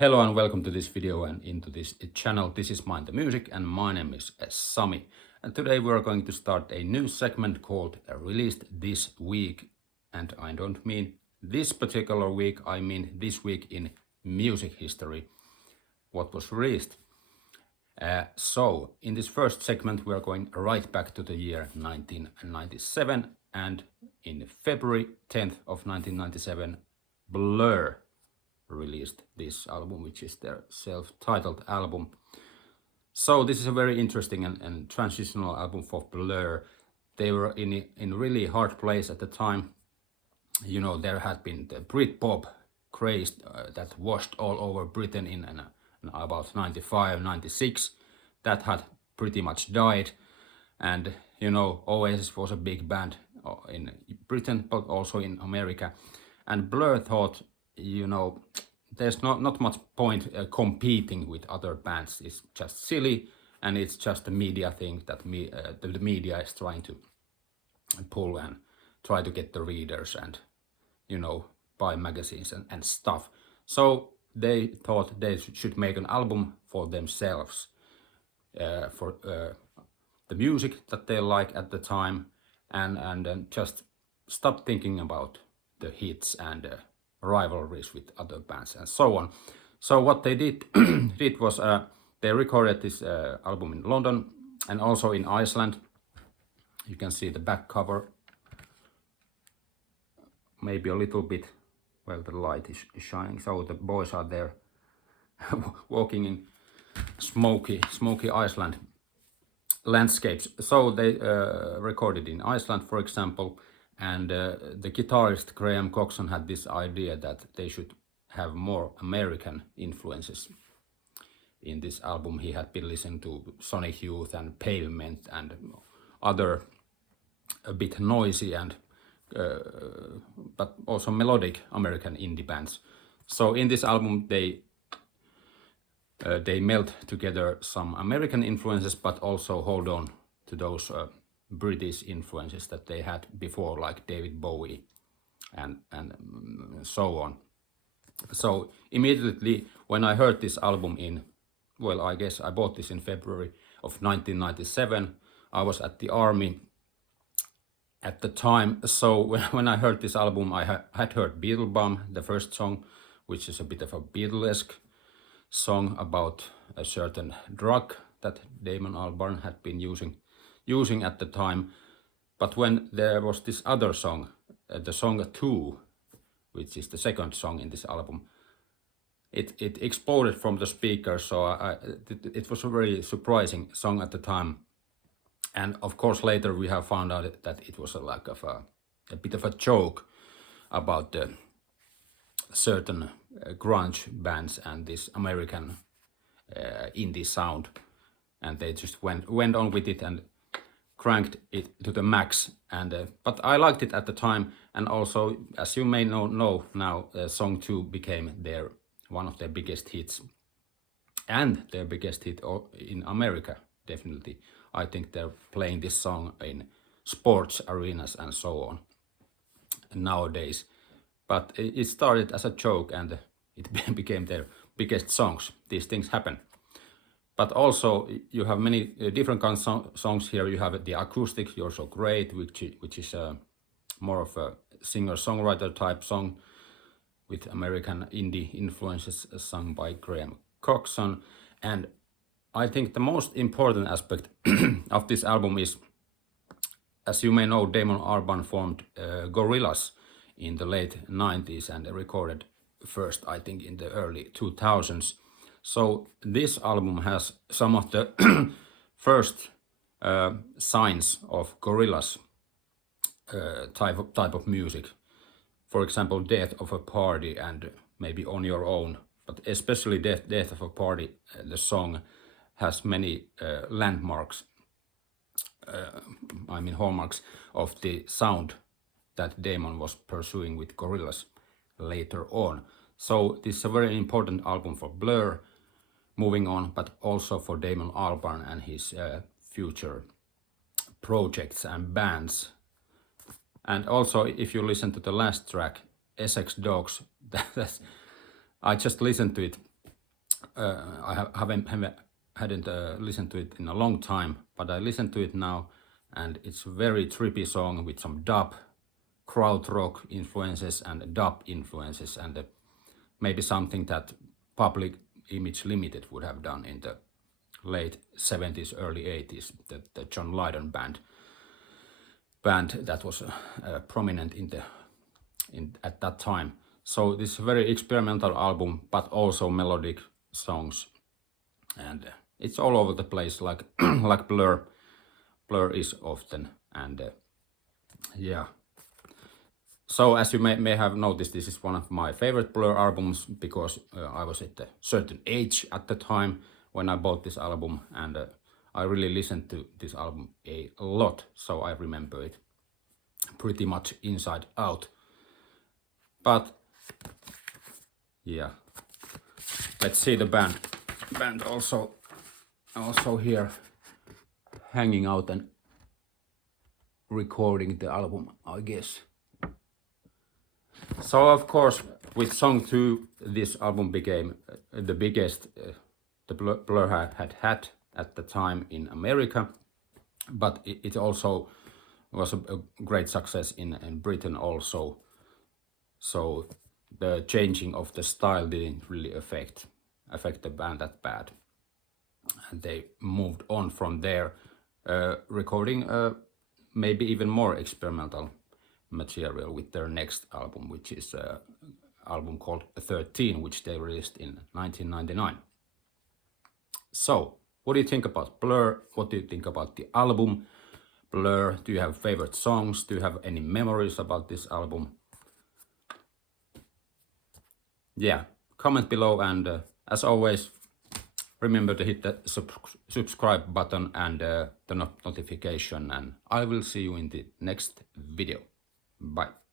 Hello and welcome to this video and into this channel. This is Mind the Music and my name is Sami. And today we are going to start a new segment called Released This Week. And I don't mean this particular week, I mean this week in music history. What was released. So in this first segment we are going right back to the year 1997, and in February 10th of 1997 Blur released this album, which is their self-titled album. So this is a very interesting and transitional album for Blur. They were in really hard place at the time. You know, there had been the Britpop craze that washed all over Britain in about 95, 96. That had pretty much died. And, you know, Oasis was a big band in Britain, but also in America. And Blur thought, you know, there's not much point competing with other bands. It's just silly, and it's just a media thing that the media is trying to pull and try to get the readers and, you know, buy magazines and stuff. So they thought they should make an album for themselves, for the music that they like at the time, and just stop thinking about the hits and rivalries with other bands and so on. So what they did was they recorded this album in London and also in Iceland. You can see the back cover, maybe a little bit, well, the light is shining, so the boys are there walking in smoky Iceland landscapes. So they recorded in Iceland, for example, and the guitarist Graham Coxon had this idea that they should have more American influences in this album. He had been listening to Sonic Youth and Pavement and other a bit noisy and but also melodic American indie bands. So in this album they meld together some American influences, but also hold on to those British influences that they had before, like David Bowie and so on. So immediately when I heard this album well, I guess I bought this in February of 1997. I was at the army at the time. So when I heard this album, I had heard Beetlebum, the first song, which is a bit of a Beatlesque song about a certain drug that Damon Albarn had been using at the time. But when there was this other song, the song 2, which is the second song in this album, it exploded from the speaker. So it was a very surprising song at the time. And of course later we have found out that it was a bit of a joke about the certain grunge bands and this American indie sound, and they just went on with it and cranked it to the max. And but I liked it at the time, and also, as you may know now, song 2 became one of their biggest hits, and their biggest hit in America, definitely. I think they're playing this song in sports arenas and so on nowadays. But it started as a joke and it became their biggest songs. These things happen. But also you have many different kinds of songs here. You have the acoustic, You're So Great, which is more of a singer-songwriter type song with American indie influences, sung by Graham Coxon. And I think the most important aspect of this album is, as you may know, Damon Albarn formed Gorillaz in the late 90s and recorded first, I think, in the early 2000s. So this album has some of the first signs of Gorillaz type of music. For example, Death of a Party and maybe On Your Own, but especially Death of a Party, the song has many landmarks, hallmarks of the sound that Damon was pursuing with Gorillaz later on. So this is a very important album for Blur, moving on, but also for Damon Albarn and his future projects and bands. And also, if you listen to the last track, Essex Dogs, I just listened to it hadn't listened to it in a long time, but I listened to it now, and it's a very trippy song with some dub, krautrock influences and dub influences, and maybe something that Public Image Limited would have done in the late 70s, early 80s, the John Lydon band that was prominent at that time. So this is a very experimental album, but also melodic songs, and it's all over the place, like like Blur is often, and yeah. So as you may have noticed, this is one of my favorite Blur albums, because I was at a certain age at the time when I bought this album, and I really listened to this album a lot, so I remember it pretty much inside out. But yeah, let's see the band also here hanging out and recording the album, I guess. So of course, with song 2, this album became the biggest the Blur had at the time in America, but it also was a great success in Britain also. So the changing of the style didn't really affect the band that bad, and they moved on from there, recording maybe even more experimental material with their next album, which is an album called 13, which they released in 1999. So, what do you think about Blur? What do you think about the album Blur? Do you have favorite songs? Do you have any memories about this album? Yeah, comment below, and as always, remember to hit the subscribe button and the notification, and I will see you in the next video. Bye.